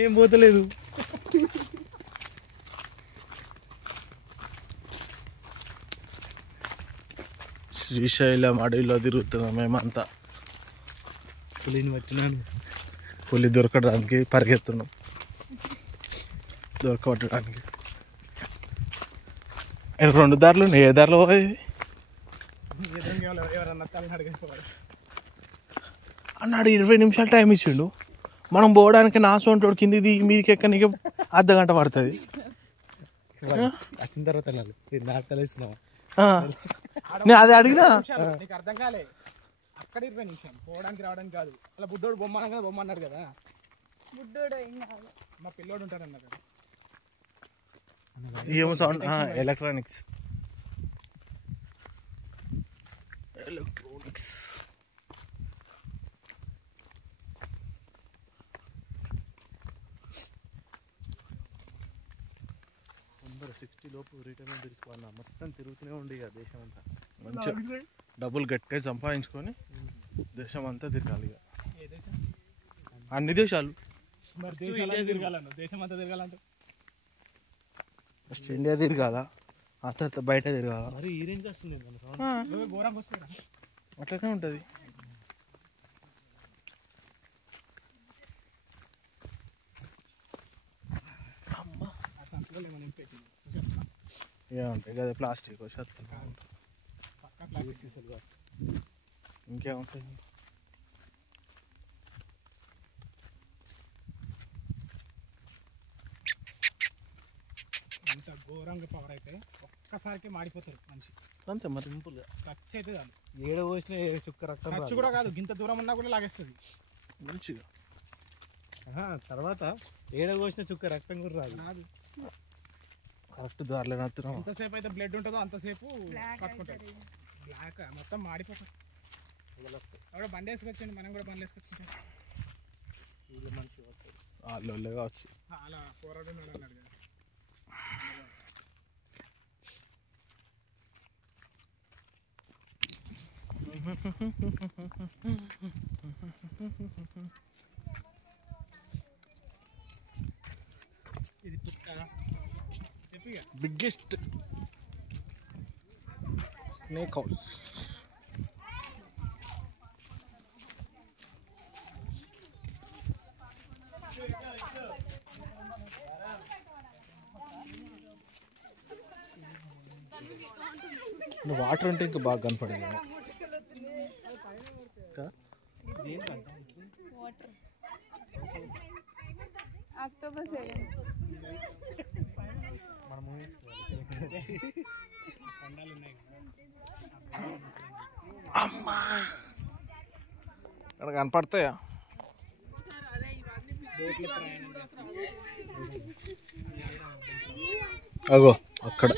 ఏం పోతలేదు. శ్రీశైలం అడవిలో తిరుగుతున్నాం మేమంతా. పులిని పట్టినాను. పులి దొరకడానికి పరిగెత్తున్నాం, దొరకబట్టడానికి. 2 దారులు ఉన్నాయి. ఏ దారిలో పోయేది అన్నాడు. 20 నిమిషాలు టైం ఇచ్చిండు. మనం పోవడానికి నాసోంటోడు కింది దిగి మీదికి ఎక్కడికి అర్ధగంట పడుతుంది. వచ్చిన తర్వాత నాకు కలిస్తున్నావా? నేను అది అడిగినా నీకు అర్థం కాలే. అక్కడ 20 నిమిషం పోవడానికి రావడానికి కాదు. అలా బుడ్డోడు బొమ్మ అన్నారు కదా. బుడ్డోడు ఏం కాదు, మా పిల్లోడు ఉంటారన్న కదా. ఏమో సౌండ్. ఎలక్ట్రానిక్స్. అందరూ 60 లోపు రిటర్న్ తీసుకోవాలన్నా. మొత్తం తిరుగుతూనే ఉండి ఇక దేశం అంతా. మంచిగా డబ్బులు గట్టిగా సంపాదించుకొని దేశం అంతా తిరగాలి. ఇక ఏ దేశం? అన్ని దేశాలు. మరి దేశాలు తిరగాలన్న, దేశం అంతా తిరగాలంటే ఫస్ట్ ఇండియా తిరగాల, ఆ తర్వాత బయట తిరగాల. మరి ఈ రేంజ్ వస్తుంది మన సౌండ్. ఘోరంగా వస్తుంది. అట్లనే ఉంటుంది. ఏముంటాయి కదా ప్లాస్టిక్ ఇంకేముంటుంది. అంత ఘోరంగా పవర్ అయితే ఒక్కసారికి మాడిపోతారు మనిషి. అంతే మరి. సింపుల్గా టచ్ అయితే చాలు. ఏడ పోసిన చుక్క రక్తం టచ్ కూడా కాదు, ఇంత దూరం ఉన్నా కూడా లాగేస్తుంది మంచిగా. తర్వాత ఏడ పోసిన చుక్క రక్తం కూడా రాదు. కరెక్ట్ దారిలో నడుతున్నాం. ఎంతసేపు అయితే బ్లడ్ ఉంటుందో అంతసేపు పట్టుకుంటాడు. బ్లాక్ మొత్తం మాడిపోతాడు. అక్కడ బండి వేసుకొచ్చండి, మనం కూడా బండి వేసుకొచ్చుకుంటాం. వీళ్ళ మనిషి వచ్చాయి వాళ్ళు కావచ్చు. అలా పోరాటం అన్నాడు కదా. ఇది పుట్ట చెప్పి బిగ్గెస్ట్ స్నేక్ హౌస్. వాటర్ అంటే ఇంకా బాగా కనపడేది. అక్టోబర్ 7 కొండలు ఉన్నాయి. అమ్మా అక్కడ కనపడతాయా? అగో అక్కడ